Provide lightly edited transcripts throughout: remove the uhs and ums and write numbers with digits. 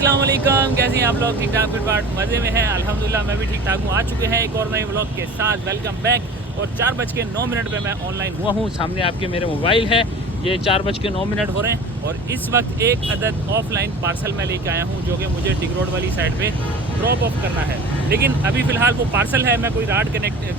अस्सलाम वालेकुम, कैसे हैं आप लोग? ठीक ठाक फिट फाट मज़े में हैं? अल्हम्दुलिल्लाह मैं भी ठीक ठाक हूँ। आ चुके हैं एक और नए व्लॉग के साथ। Welcome back. और 4:09 पे मैं ऑनलाइन हुआ हूँ। सामने आपके मेरे मोबाइल है, ये 4:09 हो रहे हैं। और इस वक्त एक अदद ऑफलाइन पार्सल मैं लेके आया हूँ, जो कि मुझे डिग रोड वाली साइड पे ड्रॉप ऑफ करना है। लेकिन अभी फ़िलहाल वो पार्सल है, मैं कोई राइड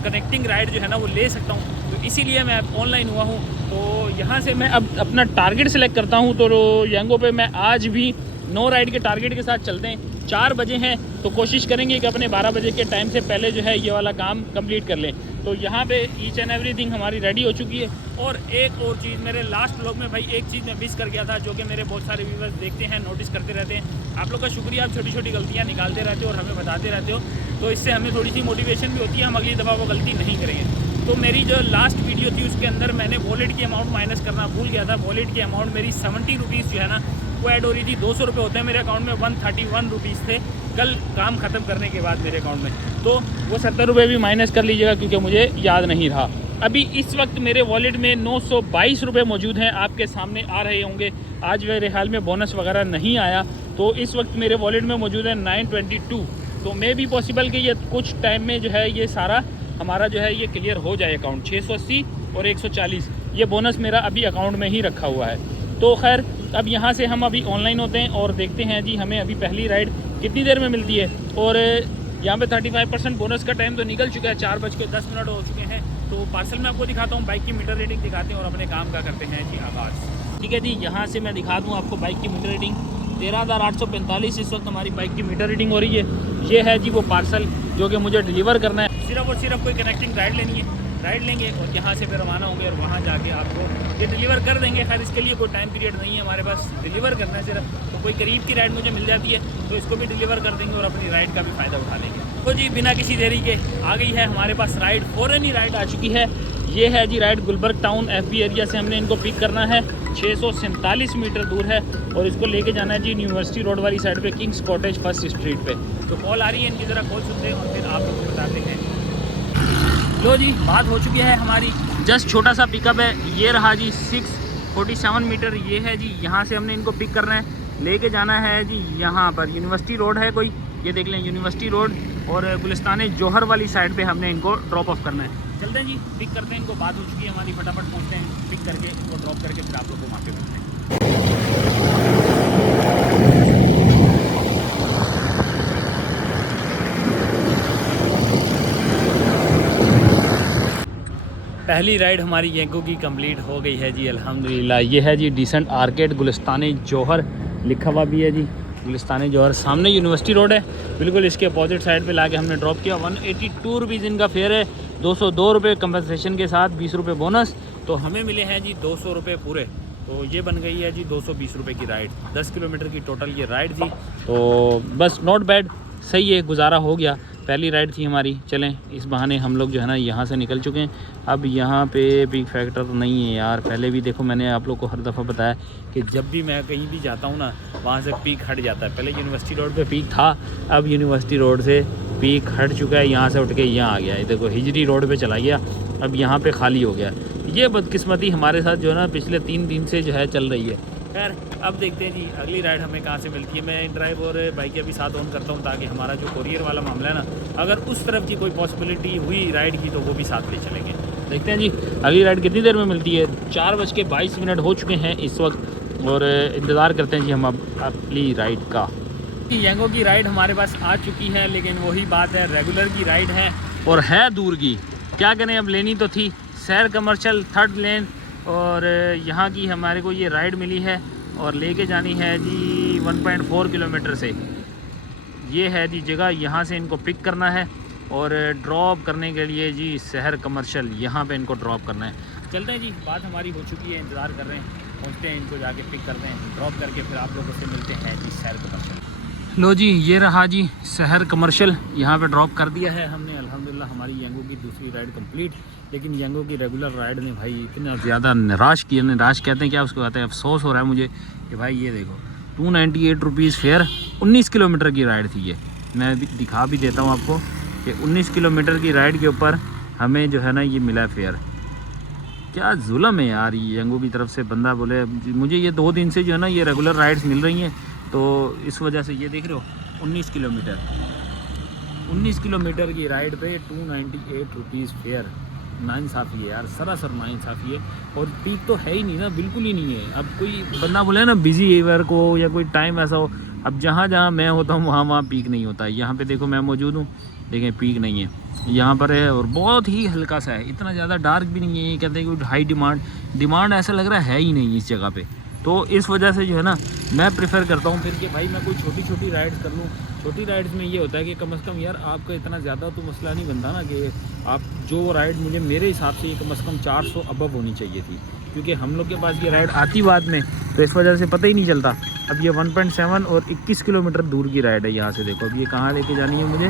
कनेक्टिंग राइड जो है ना वो ले सकता हूँ, तो इसीलिए मैं ऑनलाइन हुआ हूँ। तो यहाँ से मैं अब अपना टारगेट सेलेक्ट करता हूँ। तो यांगो पे मैं आज भी 9 राइड के टारगेट के साथ चलते हैं। 4 बजे हैं तो कोशिश करेंगे कि अपने 12 बजे के टाइम से पहले जो है ये वाला काम कंप्लीट कर लें। तो यहाँ पे ईच एंड एवरीथिंग हमारी रेडी हो चुकी है। और एक और चीज़, मेरे लास्ट व्लॉग में भाई एक चीज़ मैं मिस कर गया था, जो कि मेरे बहुत सारे व्यूअर्स देखते हैं, नोटिस करते रहते हैं। आप लोग का शुक्रिया, आप छोटी छोटी गलतियाँ निकालते रहते हो और हमें बताते रहते हो, तो इससे हमें थोड़ी सी मोटिवेशन भी होती है, हम अगली दफ़ा वो गलती नहीं करेंगे। तो मेरी जो लास्ट वीडियो थी उसके अंदर मैंने वॉलेट की अमाउंट माइनस करना भूल गया था। वॉलेट की अमाउंट मेरी 70 रुपीज़ जो है ना वो ऐड हो रही थी। 200 रुपये होते हैं मेरे अकाउंट में, 131 रुपीज़ थे कल काम ख़त्म करने के बाद मेरे अकाउंट में। तो वो 70 रुपये भी माइनस कर लीजिएगा, क्योंकि मुझे याद नहीं रहा। अभी इस वक्त मेरे वॉलेट में 922 रुपये मौजूद हैं, आपके सामने आ रहे होंगे। आज मेरे हाल में बोनस वगैरह नहीं आया, तो इस वक्त मेरे वॉलेट में मौजूद है 922। तो मे भी पॉसिबल कि ये कुछ टाइम में जो है ये सारा हमारा जो है ये क्लियर हो जाए अकाउंट। 680 और 140 ये बोनस मेरा अभी अकाउंट में ही रखा हुआ है। तो खैर अब यहाँ से हम अभी ऑनलाइन होते हैं और देखते हैं जी हमें अभी पहली राइड कितनी देर में मिलती है। और यहाँ पे 35% बोनस का टाइम तो निकल चुका है, 4:10 हो चुके हैं। तो पार्सल में आपको दिखाता हूँ, बाइक की मीटर रीडिंग दिखाते हैं और अपने काम का करते हैं जी आगाज़। ठीक है जी, यहाँ से मैं दिखा दूँ आपको बाइक की मीटर रीडिंग। 13,845 इस वक्त हमारी बाइक की मीटर रीडिंग हो रही है। ये है जी वो पार्सल जो कि मुझे डिलीवर करना है। सिर्फ और सिर्फ कोई कनेक्टिंग राइड लेनी है, राइड लेंगे और यहाँ से फिर रवाना होंगे और वहाँ जाके आपको ये डिलीवर कर देंगे। खैर इसके लिए कोई टाइम पीरियड नहीं है हमारे पास, डिलीवर करना है सिर्फ। तो कोई करीब की राइड मुझे मिल जाती है तो इसको भी डिलीवर कर देंगे और अपनी राइड का भी फ़ायदा उठा लेंगे। तो जी बिना किसी देरी के आ गई है हमारे पास राइड, फ़ौरन ही राइड आ चुकी है। ये है जी ride, Gulberg town FB area से हमने इनको पिक करना है। 647 मीटर दूर है और इसको लेके जाना है जी यूनिवर्सिटी रोड वाली साइड पे, किंग्स कॉटेज फर्स्ट स्ट्रीट पे। तो कॉल आ रही है इनकी, ज़रा कॉल सुनते हैं और फिर आप लोग को बताते हैं। लो जी बात हो चुकी है हमारी, जस्ट छोटा सा पिकअप है। ये रहा जी 647 मीटर, ये है जी यहाँ से हमने इनको पिक करना है। लेके जाना है जी यहाँ पर यूनिवर्सिटी रोड है कोई, ये देख लें यूनिवर्सिटी रोड, और गुलिस्तान जौहर वाली साइड पे हमने इनको ड्रॉप ऑफ करना है। चलते हैं जी, पिक करते हैं इनको। बात हो चुकी है हमारी, फटाफट पहुँचते हैं, पिक करके इनको ड्रॉप करके फिर आप लोग को वहाँ पे मिलते हैं। पहली राइड हमारी येंको की कंप्लीट हो गई है जी अल्हम्दुलिल्लाह। ये है जी डिसेंट आर्केड, गुलिस्तान जौहर लिखा हुआ भी है जी, गुलिस्तान जौहर। सामने यूनिवर्सिटी रोड है, बिल्कुल इसके अपोजिट साइड पे लाके हमने ड्रॉप किया। 182 रुपीज़ इनका फेयर है, 202 रुपये कंपनसेशन के साथ, 20 रुपये बोनस। तो हमें मिले हैं जी 200 रुपये पूरे। तो ये बन गई है जी 220 रुपये की राइड। 10 किलोमीटर की टोटल ये राइड थी। तो बस नॉट बैड, सही है, गुजारा हो गया। पहली राइड थी हमारी। चलें इस बहाने हम लोग जो है ना यहाँ से निकल चुके हैं। अब यहाँ पे पीक फैक्टर तो नहीं है यार, पहले भी देखो मैंने आप लोग को हर दफ़ा बताया कि जब भी मैं कहीं भी जाता हूँ ना वहाँ से पीक हट जाता है। पहले यूनिवर्सिटी रोड पे पीक था, अब यूनिवर्सिटी रोड से पीक हट चुका है, यहाँ से उठ के यहाँ आ गया। ये देखो हिजरी रोड पर चला गया, अब यहाँ पर खाली हो गया। ये बदकिस्मती हमारे साथ जो है ना पिछले 3 दिन से जो है चल रही है। खैर अब देखते हैं जी अगली राइड हमें कहाँ से मिलती है। मैं ड्राइव और बाइक अभी साथ ऑन करता हूँ, ताकि हमारा जो कोरियर वाला मामला है ना, अगर उस तरफ की कोई पॉसिबिलिटी हुई राइड की तो वो भी साथ ले चलेंगे। देखते हैं जी अगली राइड कितनी देर में मिलती है। 4:22 हो चुके हैं इस वक्त और इंतज़ार करते हैं जी हम अब अगली राइड का। येंगो की राइड हमारे पास आ चुकी है, लेकिन वही बात है, रेगुलर की राइड है और है दूर की। क्या करें, अब लेनी तो थी। शहर कमर्शियल 3rd लेन और यहाँ की हमारे को ये राइड मिली है और लेके जानी है जी 1.4 किलोमीटर से। ये है जी जगह, यहाँ से इनको पिक करना है और ड्रॉप करने के लिए जी शहर कमर्शियल यहाँ पे इनको ड्रॉप करना है। चलते हैं जी, बात हमारी हो चुकी है, इंतज़ार कर रहे हैं, पहुँचते हैं, इनको जाके पिक करते हैं, ड्रॉप करके फिर आप लोगों से मिलते हैं जी शहर कमर्शियल। लो जी ये रहा जी शहर कमर्शियल, यहाँ पे ड्रॉप कर दिया है हमने अल्हम्दुलिल्लाह। हमारी येंगो की दूसरी राइड कंप्लीट। लेकिन येंगो की रेगुलर राइड ने भाई इतना ज़्यादा निराश किया, निराश कहते हैं क्या उसको कहते हैं, अफसोस हो रहा है मुझे कि भाई ये देखो 298 रुपीज़ फेयर, 19 किलोमीटर की राइड थी ये। मैं दिखा भी देता हूँ आपको कि 19 किलोमीटर की राइड के ऊपर हमें जो है ना ये मिला फेयर। क्या जुल्म है यार ये येंगो की तरफ से। बंदा बोले मुझे ये 2 दिन से जो है ना ये रेगुलर राइड्स मिल रही हैं, तो इस वजह से ये देख रहे हो 19 किलोमीटर की राइड पे 298 रुपीज़ फेयर। नाइंसाफ़ी है यार, सरासर नाइंसाफ़ी है। और पीक तो है ही नहीं ना, बिल्कुल ही नहीं है। अब कोई बंदा बोले ना बिजी एवर को या कोई टाइम ऐसा हो, अब जहाँ जहाँ मैं होता हूँ वहाँ पीक नहीं होता है। यहाँ पे देखो मैं मौजूद हूँ, देखें पीक नहीं है यहाँ पर है, और बहुत ही हल्का सा है, इतना ज़्यादा डार्क भी नहीं है। ये कहते हैं कि हाई डिमांड ऐसा लग रहा है ही नहीं इस जगह पे। तो इस वजह से जो है ना मैं प्रेफर करता हूँ फिर कि भाई मैं कोई छोटी छोटी राइड्स कर लूँ। छोटी राइड्स में ये होता है कि कम से कम यार आपका इतना ज़्यादा तो मसला नहीं बनता ना कि आप जो राइड मुझे मेरे हिसाब से ये कम से कम 400 अबव होनी चाहिए थी, क्योंकि हम लोग के पास ये राइड आती बाद में, तो इस वजह से पता ही नहीं चलता। अब ये 1.7 और 21 किलोमीटर दूर की राइड है यहाँ से। देखो अब ये कहाँ लेके जानी है मुझे,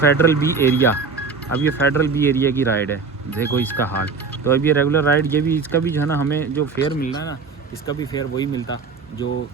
फेडरल बी एरिया। अब ये फेडरल बी एरिया की राइड है, देखो इसका हाल। तो अब ये रेगुलर राइड, ये भी इसका भी जो है ना हमें जो फेयर मिल रहा है ना, इसका भी फेयर वही मिलता जो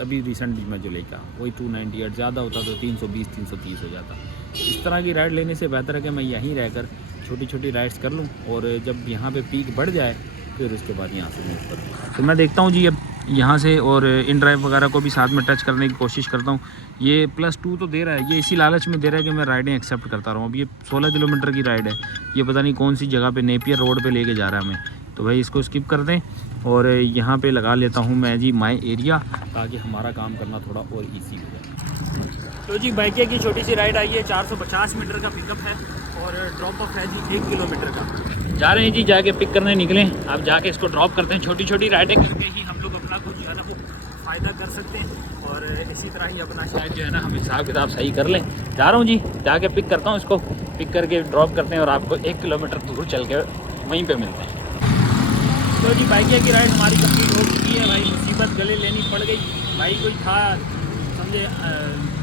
अभी रिसेंटली मैं जो लेकर वही 298। ज़्यादा होता तो 320-330 हो जाता। इस तरह की राइड लेने से बेहतर है कि मैं यहीं रहकर छोटी छोटी राइड्स कर लूँ, और जब यहाँ पे पीक बढ़ जाए फिर उसके बाद यहाँ से मूव करूँ। तो मैं देखता हूँ जी अब यहाँ से, और इन ड्राइव वगैरह को भी साथ में टच करने की कोशिश करता हूँ। ये +2 तो दे रहा है, ये इसी लालच में दे रहा है कि मैं राइडें एक्सेप्ट करता रहूँ। अब ये 16 किलोमीटर की राइड है, ये पता नहीं कौन सी जगह पे, नेपियर रोड पे लेके जा रहा है हमें। तो भाई इसको स्किप कर दें, और यहाँ पे लगा लेता हूँ मैं जी माई एरिया, ताकि हमारा काम करना थोड़ा और ईजी हो जाए। तो जी बाइकिया की छोटी सी राइड आई है, 450 मीटर का पिकअप है, और ड्रॉप ऑफ है जी 1 किलोमीटर का। जा रहे हैं जी, जाके पिक करने निकलें। अब जाके इसको ड्रॉप करते हैं। छोटी छोटी राइडें करके ही हम लोग अपना कुछ जो है ना वो फ़ायदा कर सकते हैं, और इसी तरह ही अपना शायद जो है ना हम हिसाब किताब सही कर लें। जा रहा हूँ जी, जाके पिक करता हूँ, इसको पिक करके ड्रॉप करते हैं, और आपको 1 किलोमीटर दूर चल के वहीं पर मिलते हैं। तो जी बाइकिया की राइड हमारी कंप्लीट हो चुकी है। भाई मुसीबत गले लेनी पड़ गई। भाई कोई था समझे,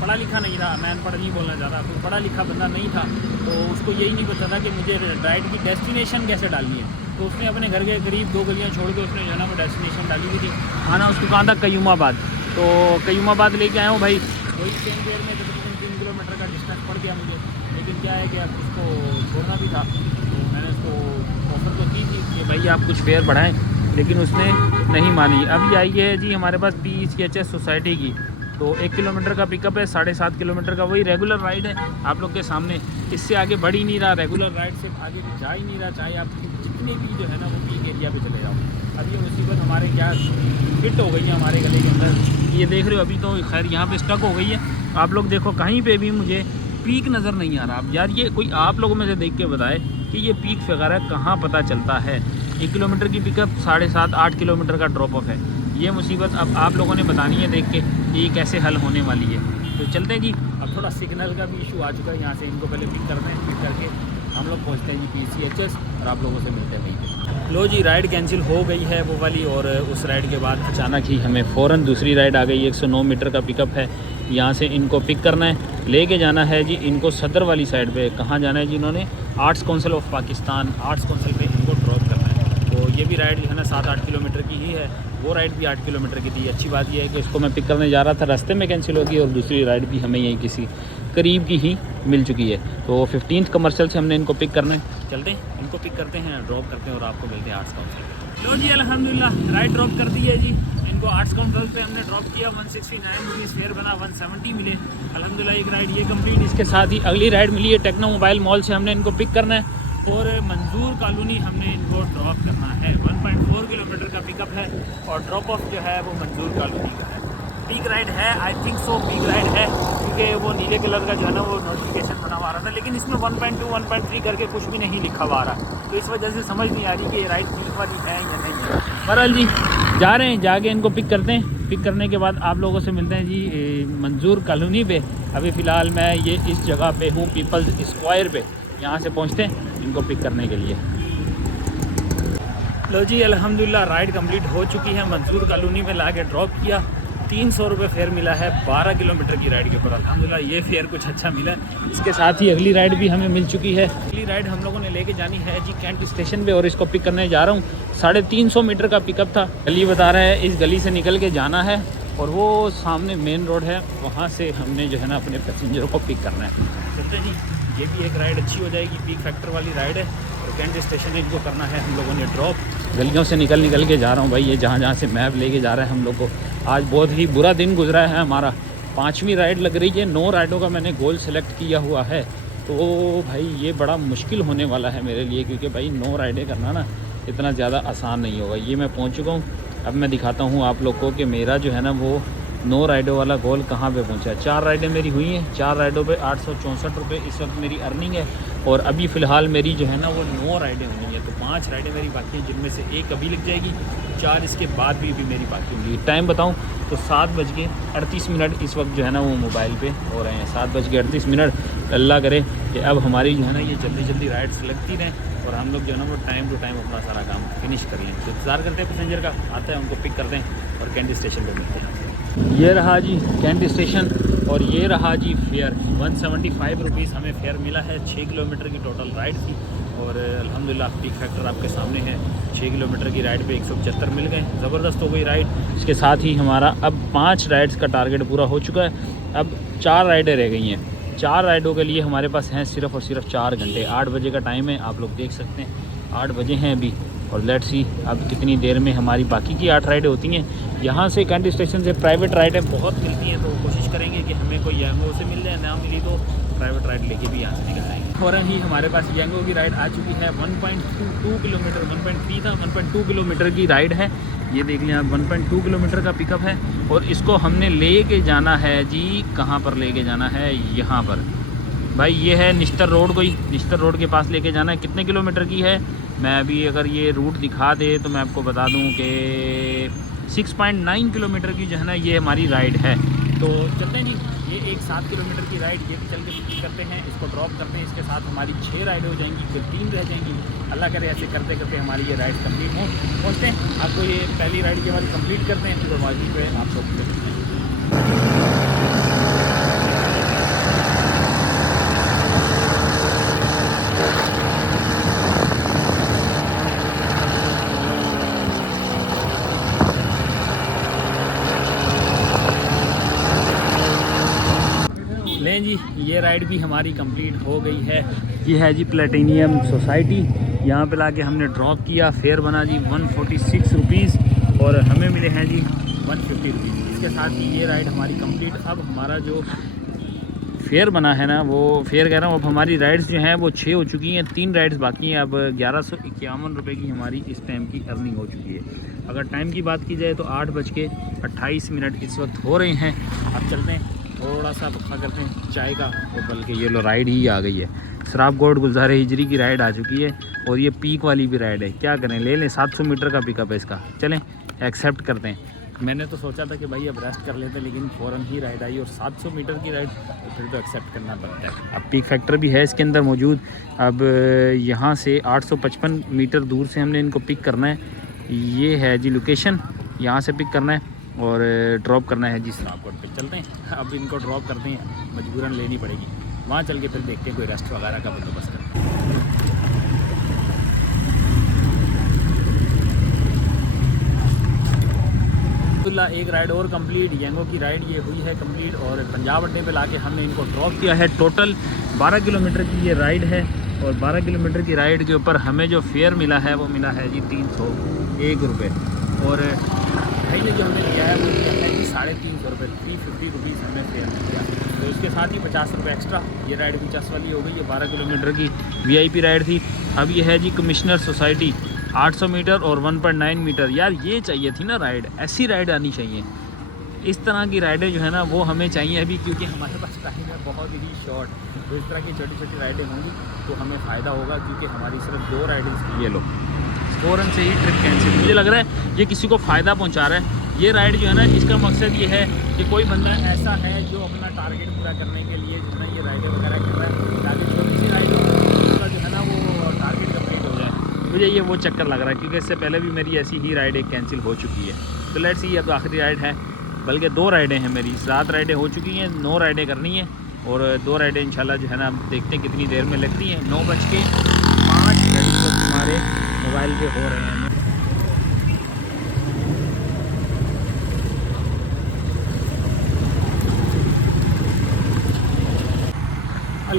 पढ़ा लिखा नहीं था, मैं अनपढ़ नहीं बोलना चाहता, कोई पढ़ा लिखा बंदा नहीं था, तो उसको यही नहीं पता था कि मुझे राइड की डेस्टिनेशन कैसे डालनी है। तो उसने अपने घर के करीब 2 गलियाँ छोड़ के उसने जो है ना वो डेस्टिनेशन डाली हुई थी। आना उसको कहाँ था, कयूमाबाद। तो कयूमाबाद लेके आया हूँ भाई, वही सेम डेयर में तकरीबन 3 किलोमीटर का डिस्टेंस पड़ गया मुझे। लेकिन क्या है कि अब उसको छोड़ना भी था, तो मैंने उसको ऑफ़र तो की थी कि भाई आप कुछ फेयर बढ़ाएं, लेकिन उसने नहीं मानी। अभी आई है जी हमारे पास PECHS सोसाइटी की, तो 1 किलोमीटर का पिकअप है, 7.5 किलोमीटर का वही रेगुलर राइड है आप लोग के सामने। इससे आगे बढ़ ही नहीं रहा, रेगुलर राइड से आगे जा ही नहीं रहा, चाहे आप जितने भी जो है ना वो पीक एरिया पे चले जाओ। अब ये मुसीबत हमारे क्या फिट हो गई है हमारे गले के अंदर, ये देख रहे हो। अभी तो खैर यहाँ पे स्टक हो गई है। आप लोग देखो कहीं पे भी मुझे पीक नज़र नहीं आ रहा। अब यार ये कोई आप लोगों में से देख के बताए कि ये पीक वगैरह कहाँ पता चलता है। 1 किलोमीटर की पिकअप, 7.5-8 किलोमीटर का ड्रॉप ऑफ है। ये मुसीबत अब आप लोगों ने बतानी है देख के ये कैसे हल होने वाली है। तो चलते हैं जी। अब थोड़ा सिग्नल का भी इशू आ चुका है यहाँ से, इनको पहले पिक करते हैं, पिक करके हम लोग पहुँचते हैं जी PECHS, और आप लोगों से मिलते हैं वहीं पे। लो जी राइड कैंसिल हो गई है वो वाली, और उस राइड के बाद अचानक ही हमें फ़ौरन दूसरी राइड आ गई। 109 मीटर का पिकअप है, यहाँ से इनको पिक करना है, लेके जाना है जी इनको सदर वाली साइड पे। कहाँ जाना है जी, इन्होंने arts council of Pakistan, arts council पे इनको ड्रॉप करना है। तो ये भी राइड जो है ना 7-8 किलोमीटर की ही है, वो राइड भी 8 किलोमीटर की थी। अच्छी बात यह है कि इसको मैं पिक करने जा रहा था, रास्ते में कैंसिल होगी, और दूसरी राइड भी हमें यहीं किसी करीब की ही मिल चुकी है। तो 15th कमर्शियल से हमने इनको पिक करना है। चलते हैं इनको पिक करते हैं, ड्रॉप करते हैं, और आपको मिलते हैं आर्ट्स काउंसिल। लो जी अल्हम्दुलिल्लाह राइड ड्रॉप कर दी है जी इनको। आर्ट्स काउंसिल पे हमने ड्रॉप किया, 169 रुपीज़ फेयर बना, 170 मिले। अल्हम्दुलिल्लाह एक राइड ये कंप्लीट। इसके साथ ही अगली राइड मिली है टेक्नो मोबाइल मॉल से, हमने इनको पिक करना है, और मंजूर कॉलोनी हमने इनको ड्रॉप करना है। 1.4 किलोमीटर का पिकअप है, और ड्रॉप ऑफ जो है वो मंजूर कॉलोनी का है। पीक राइड है, I think so peak ride है, क्योंकि वो नीले कलर का जो है ना वो नोटिफिकेशन बना हुआ रहा था, लेकिन इसमें 1.2 1.3 करके कुछ भी नहीं लिखा हुआ रहा। तो इस वजह से समझ नहीं आ रही कि ये राइड पीक वाली है या नहीं है। बहरहाल जी जा रहे हैं, जाके इनको पिक करते हैं। पिक करने के बाद आप लोगों से मिलते हैं जी मंजूर कॉलोनी पे। अभी फ़िलहाल मैं ये इस जगह पे हूँ, पीपल्स स्क्वायर पे। यहाँ से पहुँचते हैं इनको पिक करने के लिए। लो जी अल्हम्दुलिल्लाह राइड कंप्लीट हो चुकी है। मंजूर कॉलोनी में ला के ड्रॉप किया, 300 रुपये फेयर मिला है 12 किलोमीटर की राइड के ऊपर। अल्हम्दुलिल्लाह ये फेयर कुछ अच्छा मिला। इसके साथ ही अगली राइड भी हमें मिल चुकी है। अगली राइड हम लोगों ने लेके जानी है जी कैंट स्टेशन पे, और इसको पिक करने जा रहा हूँ। 350 मीटर का पिकअप था। गली बता रहा है इस गली से निकल के जाना है, और वो सामने मेन रोड है, वहाँ से हमने जो है ना अपने पैसेंजरों को पिक करना है। चलते जी, ये भी एक राइड अच्छी हो जाएगी, पीक फैक्टर वाली राइड है, और और कैंट स्टेशन इनको करना है हम लोगों ने ड्रॉप। गलियों से निकल के जा रहा हूँ भाई, ये जहाँ से मैप लेके जा रहा है हम लोग को। आज बहुत ही बुरा दिन गुजरा है हमारा, 5वीं राइड लग रही है, 9 राइडों का मैंने गोल सेलेक्ट किया हुआ है। तो भाई ये बड़ा मुश्किल होने वाला है मेरे लिए, क्योंकि भाई 9 राइडें करना ना इतना ज़्यादा आसान नहीं होगा। ये मैं पहुँच चुका हूँ, अब मैं दिखाता हूँ आप लोग को कि मेरा जो है ना वो 9 राइडों वाला गोल कहाँ पे पहुँचा है। 4 राइडें मेरी हुई हैं, 4 राइडों पे 864 रुपये इस वक्त मेरी अर्निंग है। और अभी फ़िलहाल मेरी जो है ना वो 9 राइडें हुई हैं, तो 5 राइडें मेरी बाकी हैं, जिनमें से एक अभी लग जाएगी, 4 इसके बाद भी मेरी बाकी होंगी। टाइम बताऊँ तो 7:38 इस वक्त जो है ना वो मोबाइल पे हो रहे हैं। 7:38। अल्लाह करे कि अब हमारी जो है ना ये जल्दी राइड्स लगती रहें और हम लोग जो है ना वो टाइम टू टाइम अपना सारा काम फिनिश कर लें। तो इंतज़ार करते हैं पैसेंजर का, आता है उनको पिक करते हैं और कैंट स्टेशन पर मिलते हैं। ये रहा जी कैंट स्टेशन और ये रहा जी फेयर। 175 रुपीज़ हमें फेयर मिला है। 6 किलोमीटर की टोटल राइड थी और अल्हम्दुलिल्लाह पीक फैक्टर आपके सामने है। 6 किलोमीटर की राइड पे 175 मिल गए, ज़बरदस्त हो गई राइड। इसके साथ ही हमारा अब 5 राइड्स का टारगेट पूरा हो चुका है। अब 4 राइडें रह गई हैं। 4 राइडों के लिए हमारे पास हैं सिर्फ़ और सिर्फ 4 घंटे। 8 बजे का टाइम है, आप लोग देख सकते हैं 8 बजे हैं अभी। और लेट्स सी अब कितनी देर में हमारी बाकी की 8 राइडें होती हैं। यहाँ से कैंट स्टेशन से प्राइवेट राइडें बहुत मिलती हैं, तो कोशिश करेंगे कि हमें कोई यांगो से मिल जाए, ना मिली तो प्राइवेट राइड लेके भी यहाँ से निकल जाएंगे। फ़ौरन ही हमारे पास यांगो की राइड आ चुकी है। 1.2 किलोमीटर, 1.3 था, 1.2 किलोमीटर की राइड है। ये देख लें आप, 1.2 किलोमीटर का पिकअप है और इसको हमने ले के जाना है जी। कहाँ पर ले के जाना है? यहाँ पर भाई, ये है निश्तर रोड। कोई निश्तर रोड के पास लेके जाना है। कितने किलोमीटर की है, मैं अभी अगर ये रूट दिखा दे तो मैं आपको बता दूं कि 6.9 किलोमीटर की जो है ना ये हमारी राइड है। तो चलते हैं जी, ये एक 7 किलोमीटर की राइड, ये भी चल के करते हैं, इसको ड्रॉप करते हैं। इसके साथ हमारी 6 राइड हो जाएंगी, फिर 3 रह जाएंगी। अल्लाह करे ऐसे करते करते हमारी ये राइड कंप्लीट हो। पहुँचते हैं, आपको ये पहली राइड के बाद कंप्लीट करते हैं, फिर वाजी पे आप लोग करते हैं। लें जी, ये राइड भी हमारी कंप्लीट हो गई है। ये है जी प्लेटिनियम सोसाइटी, यहाँ पे लाके हमने ड्रॉप किया। फेयर बना जी 146 रुपीज़ और हमें मिले हैं जी 150 रुपीज़। इसके साथ ही ये राइड हमारी कंप्लीट। अब हमारा जो फेयर बना है ना, वो फेयर कह रहा हूँ, अब हमारी राइड्स जो हैं वो 6 हो चुकी हैं, 3 राइड्स बाकी हैं। अब 1151 रुपये की हमारी इस टाइम की अर्निंग हो चुकी है। अगर टाइम की बात की जाए तो 8:28 इस वक्त हो रहे हैं। अब चलते हैं, थोड़ा सा वक्फा करते हैं चाय का, और बल्कि ये लो राइड ही आ गई है। सराबकोट गुलजार हिजरी की राइड आ चुकी है और ये पीक वाली भी राइड है। क्या करें, ले लें। 700 मीटर का पिकअप है इसका, चलें एक्सेप्ट करते हैं। मैंने तो सोचा था कि भाई अब रेस्ट कर लेते हैं, लेकिन फ़ौरन ही राइड आई और 700 मीटर की राइड, तो फिर तो एक्सेप्ट करना पड़ता है। अब पीक फैक्टर भी है इसके अंदर मौजूद। अब यहाँ से 855 मीटर दूर से हमने इनको पिक करना है। ये है जी लोकेशन, यहाँ से पिक करना है और ड्रॉप करना है जी सराबकोट पे। चलते हैं, अब इनको ड्रॉप करते हैं, मजबूरन लेनी पड़ेगी। वहाँ चल के फिर देखते हैं कोई रेस्ट वगैरह का बंदोबस्त करते हैं। एक राइड और कंप्लीट, यांगो की राइड ये हुई है कंप्लीट और पंजाब अड्डे पे लाके हमने इनको ड्रॉप किया है। टोटल 12 किलोमीटर की ये राइड है और 12 किलोमीटर की राइड के ऊपर हमें जो फेयर मिला है वो मिला है जी 301 रुपये। और भाई ने जो हमने लिया है वो लिया है जी 350 रुपये, 350 रुपीज़ हमें फेयर मिल गया। तो इसके साथ ही 50 रुपये एक्स्ट्रा। ये राइड 50 वाली हो गई, ये 12 किलोमीटर की VIP राइड थी। अब ये है जी कमिश्नर सोसाइटी, 800 मीटर और 1.9 मीटर। यार ये चाहिए थी ना राइड, ऐसी राइड आनी चाहिए। इस तरह की राइडें जो है ना वो हमें चाहिए अभी, क्योंकि हमारे पास टाइम है बहुत ही शॉर्ट। तो इस तरह की छोटी छोटी राइडें होंगी तो हमें फ़ायदा होगा, क्योंकि हमारी सिर्फ 2 राइडें। ये लो फ़ौरन से ही ट्रिप कैंसिल। मुझे लग रहा है ये किसी को फ़ायदा पहुंचा रहा है। ये राइड जो है ना, इसका मकसद ये है कि कोई बंदा ऐसा है जो अपना टारगेट पूरा करने के लिए जो है ये राइडें वगैरह कर रहा है, ताकि छोटी सी राइड हो उसका जो है ना वो टारगेट कंप्लीट हो जाए। मुझे ये वो चक्कर लग रहा है, क्योंकि इससे पहले भी मेरी ऐसी ही राइड एक कैंसिल हो चुकी है। तो लेट्स सी, अब आखिरी राइड है, बल्कि 2 राइडें हैं मेरी। 7 राइडें हो चुकी हैं, 9 राइडें करनी है और 2 राइडें इंशाल्लाह जो है ना देखते हैं कितनी देर में लगती हैं। 9:05 हमारे मोबाइल पे हो रहे हैं।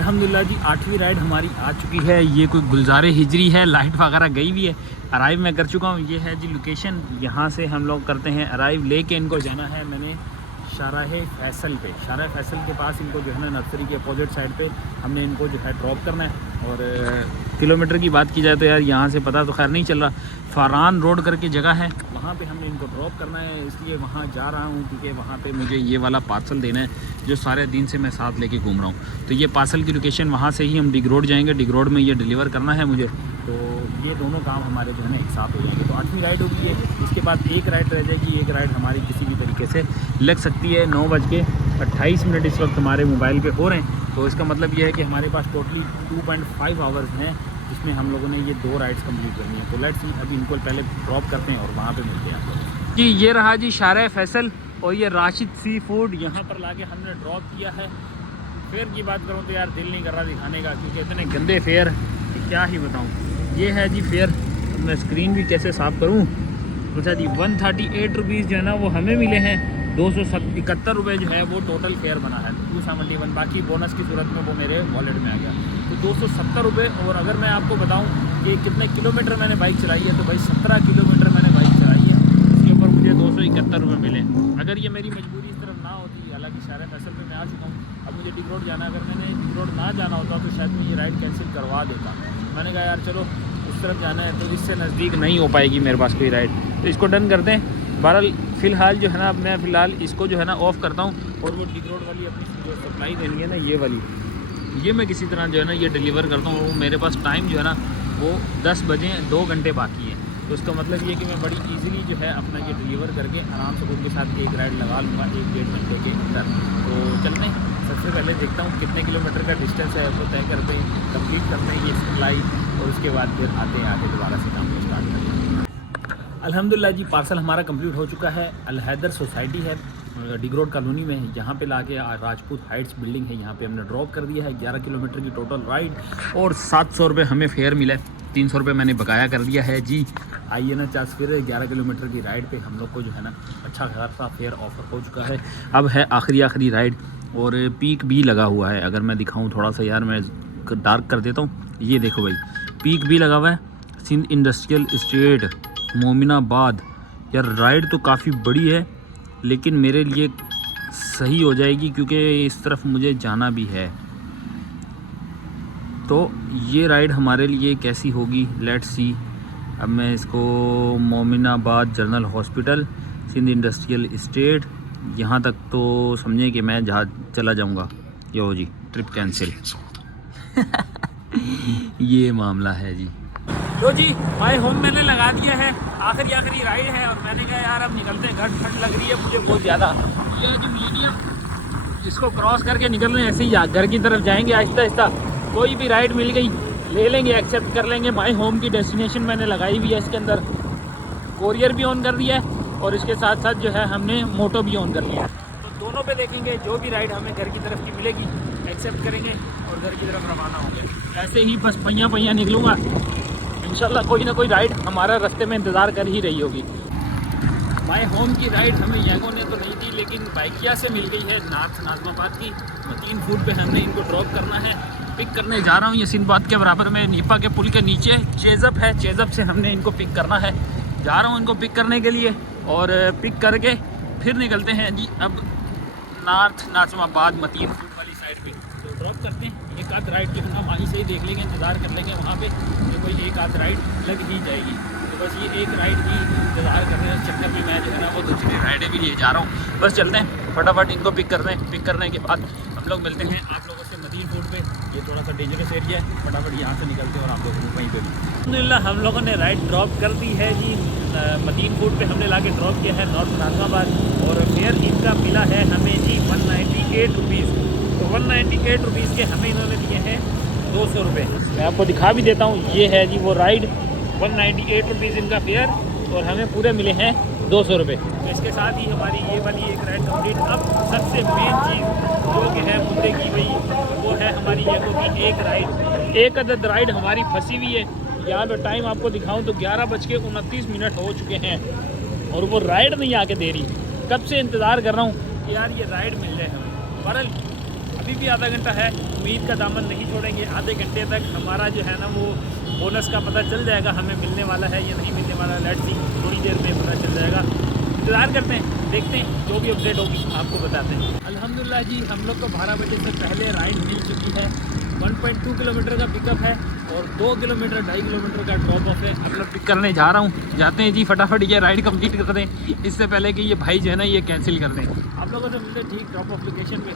अल्हम्दुलिल्लाह जी 8वीं राइड हमारी आ चुकी है। ये कोई गुलजार हिजरी है, लाइट वगैरह गई हुई है। अराइव मैं कर चुका हूँ। ये है जी लोकेशन, यहाँ से हम लोग करते हैं अराइव। लेके इनको जाना है मैंने शाहराह फैसल पे। शाहराह फैसल के पास इनको जो है ना नर्सरी के अपोजिट साइड पे हमने इनको जो है ड्रॉप करना है। और किलोमीटर की बात की जाए तो यार यहाँ से पता तो खैर नहीं चल रहा, फारान रोड करके जगह है, वहाँ पे हमने इनको ड्रॉप करना है। इसलिए वहाँ जा रहा हूँ क्योंकि वहाँ पे मुझे ये वाला पार्सल देना है जो सारे दिन से मैं साथ लेके घूम रहा हूँ। तो ये पार्सल की लोकेशन, वहाँ से ही हम डिग रोड जाएंगे, डिग रोड में ये डिलीवर करना है मुझे। तो ये दोनों काम हमारे जो है ना एक साथ हो जाएंगे। तो 8वीं राइड होगी है, इसके बाद एक राइड रह जाएगी। एक राइड हमारी किसी भी तरीके से लग सकती है। 9:28 इस वक्त हमारे मोबाइल पे हो रहे हैं। तो इसका मतलब ये है कि हमारे पास टोटली 2.5 आवर्स हैं जिसमें हम लोगों ने ये 2 राइड्स कंप्लीट करनी है। तो लेट्स सी, अभी इनको पहले ड्रॉप करते हैं और वहाँ पे मिलते हैं आपको। जी ये रहा जी शाहराह फैसल और ये राशिद सी फूड, यहाँ पर लाके हमने ड्रॉप किया है। फेयर की बात करूँ तो यार दिल नहीं कर रहा दिखाने का क्योंकि इतने गंदे फेयर क्या ही बताऊँ। ये है जी फेयर, मैं स्क्रीन भी कैसे साफ़ करूँ। अच्छा जी 138 रुपीज़ जो है ना वो हमें मिले हैं। 271 रुपये जो है वो टोटल फेयर बना है 271, बाकी बोनस की सूरत में वो मेरे वॉलेट में आ गया। तो 270 रुपये। और अगर मैं आपको बताऊं कि कितने किलोमीटर मैंने बाइक चलाई है तो भाई 17 किलोमीटर मैंने बाइक चलाई है। इसके ऊपर मुझे 271 रुपये मिले। अगर ये मेरी मजबूरी इस तरफ ना होती, हालांकि शाहराह फैसल पे मैं आ चुका हूँ, अब मुझे डिग रोड जाना है। अगर मैंने डिग रोड ना जाना होता तो शायद मैं ये राइड कैंसिल करवा देता। मैंने कहा यार चलो उस तरफ जाना है तो इससे नज़दीक नहीं हो पाएगी मेरे पास कोई राइड, तो इसको डन करते हैं। बहरहाल फ़िलहाल जो है ना मैं फ़िलहाल इसको जो है ना ऑफ़ करता हूँ और वो डिग रोड वाली अपनी जो सप्लाई देनी है ना ये वाली, ये मैं किसी तरह जो है ना ये डिलीवर करता हूँ। वो मेरे पास टाइम जो है ना वो 10 बजे 2 घंटे बाकी है। तो उसका मतलब ये कि मैं बड़ी इजीली जो है अपना ये डिलीवर करके आराम से उनके साथ एक राइड लगा लूँगा 1-1.5 घंटे के अंदर। तो चलते हैं, सबसे पहले देखता हूँ कितने किलोमीटर का डिस्टेंस है वो तय करते हैं, कंप्लीट करते हैं ये सप्लाई और उसके बाद फिर आते हैं आगे दोबारा से काम को स्टार्ट करते हैं। अल्हम्दुलिल्लाह जी पार्सल हमारा कंप्लीट हो चुका है। अल हैदर सोसाइटी है डिग रोड कॉलोनी में, यहाँ पे लाके राजपूत हाइट्स बिल्डिंग है, यहाँ पे हमने ड्रॉप कर दिया है। 11 किलोमीटर की टोटल राइड और 700 रुपये हमें फेयर मिला है। 300 रुपये मैंने बकाया कर दिया है जी। आइए ना चार्ज फिर 11 किलोमीटर की राइड पे हम लोग को जो है ना अच्छा खासा फेयर ऑफर हो चुका है। अब है आखिरी राइड और पीक भी लगा हुआ है। अगर मैं दिखाऊँ थोड़ा सा यार, मैं डार्क कर देता हूँ, ये देखो भाई पीक भी लगा हुआ है। Sindh industrial estate Mominabad. यार राइड तो काफ़ी बड़ी है लेकिन मेरे लिए सही हो जाएगी क्योंकि इस तरफ मुझे जाना भी है। तो ये राइड हमारे लिए कैसी होगी लेट्स सी। अब मैं इसको Mominabad general hospital Sindh industrial estate यहाँ तक तो समझे कि मैं जहाँ चला जाऊँगा। यो जी ट्रिप कैंसिल ये मामला है जी। तो जी माय होम मैंने लगा दिया है, आखिरी राइड है और मैंने कहा यार अब निकलते हैं, घर ठंड लग रही है मुझे बहुत ज़्यादा। ये जो मिलेनियम, इसको क्रॉस करके निकल रहे हैं, ऐसे ही घर की तरफ जाएंगे आहिस्ता आहिस्ता। कोई भी राइड मिल गई ले लेंगे, एक्सेप्ट कर लेंगे। माय होम की डेस्टिनेशन मैंने लगाई हुई है, इसके अंदर कोरियर भी ऑन कर दिया है और इसके साथ साथ जो है हमने मोटो भी ऑन कर लिया है। तो दोनों पे देखेंगे, जो भी राइड हमें घर की तरफ की मिलेगी एक्सेप्ट करेंगे और घर की तरफ रवाना होंगे। ऐसे ही बस पहिया निकलूँगा, इंशाल्लाह कोई ना कोई राइड हमारा रास्ते में इंतज़ार कर ही रही होगी। माय होम की राइड हमें यांगो ने तो नहीं दी लेकिन बाइकिया से मिल गई है, नॉर्थ नाज़िमाबाद की। 3 फूट पे हमने इनको ड्रॉप करना है। पिक करने जा रहा हूँ यासीनाबाद के बराबर में, नीपा के पुल के नीचे चेज़अप है, चेज़अप से हमने इनको पिक करना है। जा रहा हूँ इनको पिक करने के लिए और पिक करके फिर निकलते हैं जी अब नॉर्थ नाज़िमाबाद मतीन फूट वाली साइड पे। तो ड्रॉप करते हैं, एक आध राइड की हम वहीं से ही देख लेंगे, इंतज़ार कर लेंगे वहाँ पे तो कोई एक आध राइड लग ही जाएगी। तो बस ये एक राइड की इंतज़ार कर रहे हैं, चक्कर में मैं जो है ना वो दूसरी राइडें भी लिए जा रहा हूँ। बस चलते हैं फटाफट इनको पिक कर रहे हैं। पिक करने के बाद हम लोग मिलते हैं आप लोगों से मदीन फूड पे। ये थोड़ा सा डेंजरस एरिया है, फटाफट यहाँ से निकलते हैं और आप लोगों को वहीं पे भी अल्हम्दुलिल्लाह हम लोगों ने राइड ड्रॉप कर दी है जी। मदीन फूड पे हमने लाके ड्रॉप किया है नॉर्थ नाज़िमाबाद और फेयर इनका मिला है हमें जी 198 रुपीज़। तो 198 रुपीज़ के हमें इन्होंने दिए हैं 200 रुपये। मैं आपको दिखा भी देता हूँ, ये है जी वो राइड 198 रुपीज़ इनका फेयर और हमें पूरे मिले हैं 200 रुपये। तो इसके साथ ही हमारी ये वाली एक राइड कंप्लीट। अब सबसे मेन चीज़ जो कि है मुद्दे की वही वो है हमारी ये की एक राइड, एक अदद राइड हमारी फंसी हुई है। यहाँ पर टाइम आपको दिखाऊँ तो 11:29 हो चुके हैं और वो राइड नहीं आके दे रही। कब से इंतज़ार कर रहा हूँ कि यार ये राइड मिल जाए हमें। बहरहाल अभी अभी भी आधा घंटा है, उम्मीद का दामन नहीं छोड़ेंगे। आधे घंटे तक हमारा जो है ना वो बोनस का पता चल जाएगा, हमें मिलने वाला है या नहीं मिलने वाला। लेट्स सी, थोड़ी देर में पता चल जाएगा। इंतज़ार करते हैं, देखते हैं, जो भी अपडेट होगी आपको बताते हैं। अल्हम्दुलिल्लाह जी, हम लोग को 12 बजे से पहले राइड मिल चुकी है। 1.2 किलोमीटर का पिकअप है और 2 किलोमीटर 2.5 किलोमीटर का ड्रॉप ऑफ है। अब मैं पिक करने जा रहा हूँ, जाते हैं जी, फटाफट ये राइड कंप्लीट कर दें इससे पहले कि ये भाई जो है ना ये कैंसिल कर दें। आप लोगों से मिलते ठीक ड्रॉप ऑफ लोकेशन पे।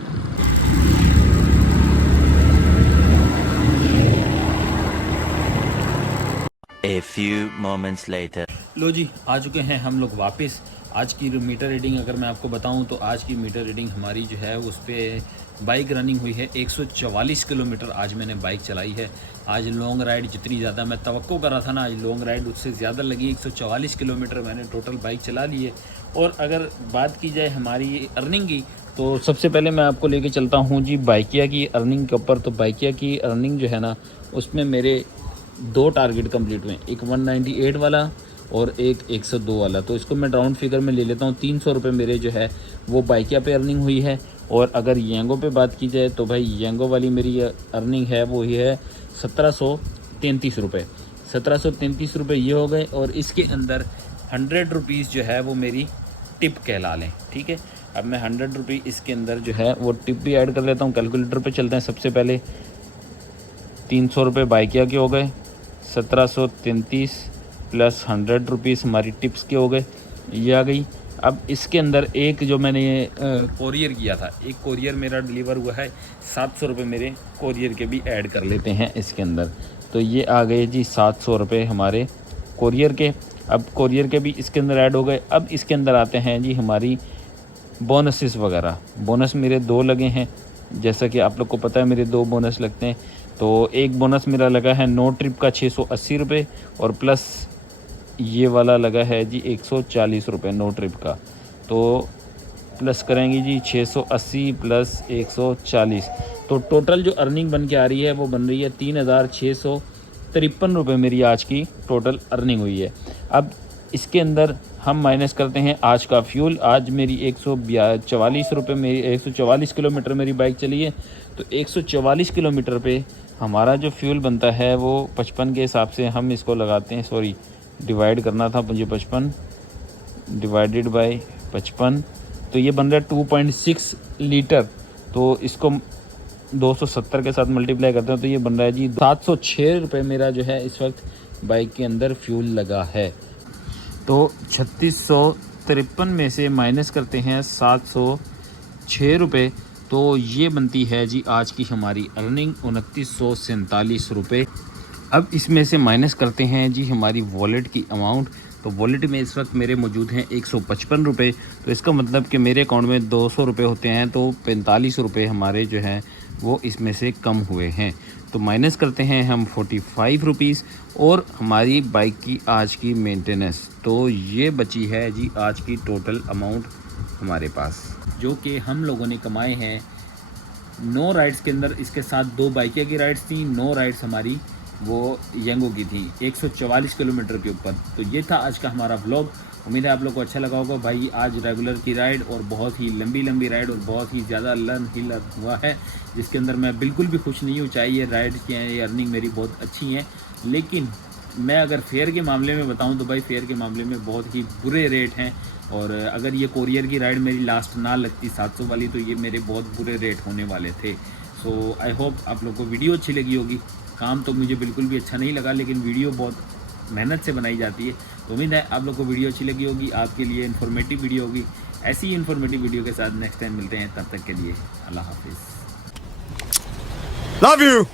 A few moments later. लो जी, आ चुके हैं हम लोग वापस। आज की मीटर रीडिंग अगर मैं आपको बताऊं तो आज की मीटर रीडिंग हमारी जो है उस पर बाइक रनिंग हुई है 144 किलोमीटर आज मैंने बाइक चलाई है। आज लॉन्ग राइड जितनी ज़्यादा मैं तवक्को कर रहा था ना, आज लॉन्ग राइड उससे ज़्यादा लगी। 144 किलोमीटर मैंने टोटल बाइक चला ली है। और अगर बात की जाए हमारी अर्निंग की, तो सबसे पहले मैं आपको लेके चलता हूँ जी बाइकिया की अर्निंग के ऊपर। तो बाइकिया की अर्निंग जो है ना उसमें मेरे 2 टारगेट कंप्लीट हुए, एक 198 वाला और एक 102 वाला। तो इसको मैं राउंड फिगर में ले लेता हूँ। 300 रुपये मेरे जो है वो बाइकिया पे अर्निंग हुई है। और अगर येंगो पे बात की जाए तो भाई येंगो वाली मेरी अर्निंग है वो ये है 1733 रुपये। 1733 रुपये ये हो गए। और इसके अंदर 100 रुपीज़ जो है वो मेरी टिप कहला लें, ठीक है। अब मैं 100 रुपये इसके अंदर जो है वो टिप भी ऐड कर लेता हूँ। कैलकुलेटर पे चलते हैं। सबसे पहले 300 रुपये बाइकिया के हो गए, 1733 प्लस 100 रुपीज़ हमारी टिप्स के हो गए, ये आ गई। अब इसके अंदर एक जो मैंने कोरियर किया था, एक कोरियर मेरा डिलीवर हुआ है, 700 रुपये मेरे कोरियर के भी ऐड कर लेते हैं इसके अंदर। तो ये आ गए जी 700 रुपये हमारे कोरियर के। अब कोरियर के भी इसके अंदर ऐड हो गए। अब इसके अंदर आते हैं जी हमारी बोनसेस वगैरह। बोनस मेरे 2 लगे हैं, जैसा कि आप लोग को पता है मेरे 2 बोनस लगते हैं। तो एक बोनस मेरा लगा है नो ट्रिप का 680 रुपये और प्लस ये वाला लगा है जी 140 रुपये नो ट्रिप का। तो प्लस करेंगे जी 680 प्लस 140, तो टोटल जो अर्निंग बन के आ रही है वो बन रही है 3653 रुपये मेरी आज की टोटल अर्निंग हुई है। अब इसके अंदर हम माइनस करते हैं आज का फ्यूल। आज मेरी 144 रुपये मेरी 144 किलोमीटर मेरी बाइक चली है। तो 144 किलोमीटर पे हमारा जो फ्यूल बनता है वो 55 के हिसाब से हम इसको लगाते हैं। सॉरी, डिवाइड करना था मुझे, 55 डिवाइडेड बाय 55, तो ये बन रहा है 2.6 लीटर। तो इसको 270 के साथ मल्टीप्लाई करते हैं तो ये बन रहा है जी 706 रुपये मेरा जो है इस वक्त बाइक के अंदर फ्यूल लगा है। तो 3653 में से माइनस करते हैं 706 रुपये, तो ये बनती है जी आज की हमारी अर्निंग 2947 रुपये। अब इसमें से माइनस करते हैं जी हमारी वॉलेट की अमाउंट। तो वॉलेट में इस वक्त मेरे मौजूद हैं 155 रुपये। तो इसका मतलब कि मेरे अकाउंट में 200 रुपये होते हैं, तो 45 रुपये हमारे जो हैं वो इसमें से कम हुए हैं। तो माइनस करते हैं हम 45 रुपीज़ और हमारी बाइक की आज की मेंटेनेंस। तो ये बची है जी आज की टोटल अमाउंट हमारे पास, जो कि हम लोगों ने कमाए हैं 9 राइड्स के अंदर। इसके साथ 2 बाइकिया की राइड्स थी, 9 राइड्स हमारी वो येंगो की थी 144 किलोमीटर के ऊपर। तो ये था आज का हमारा व्लॉग। उम्मीद है आप लोग को अच्छा लगा होगा। भाई आज रेगुलर की राइड और बहुत ही लंबी राइड और बहुत ही ज़्यादा लर्न हिल हुआ है, जिसके अंदर मैं बिल्कुल भी खुश नहीं हूँ। चाहे ये राइड की हैं, ये अर्निंग मेरी बहुत अच्छी हैं, लेकिन मैं अगर फेयर के मामले में बताऊँ तो भाई फेयर के मामले में बहुत ही बुरे रेट हैं। और अगर ये कोरियर की राइड मेरी लास्ट ना लगती 700 वाली, तो ये मेरे बहुत बुरे रेट होने वाले थे। सो आई होप आप लोग को वीडियो अच्छी लगी होगी। काम तो मुझे बिल्कुल भी अच्छा नहीं लगा, लेकिन वीडियो बहुत मेहनत से बनाई जाती है। तो उम्मीद है आप लोग को वीडियो अच्छी लगी होगी, आपके लिए इन्फॉर्मेटिव वीडियो होगी। ऐसी ही इन्फॉर्मेटिव वीडियो के साथ नेक्स्ट टाइम मिलते हैं, तब तक के लिए अल्लाह हाफिज़। Love you.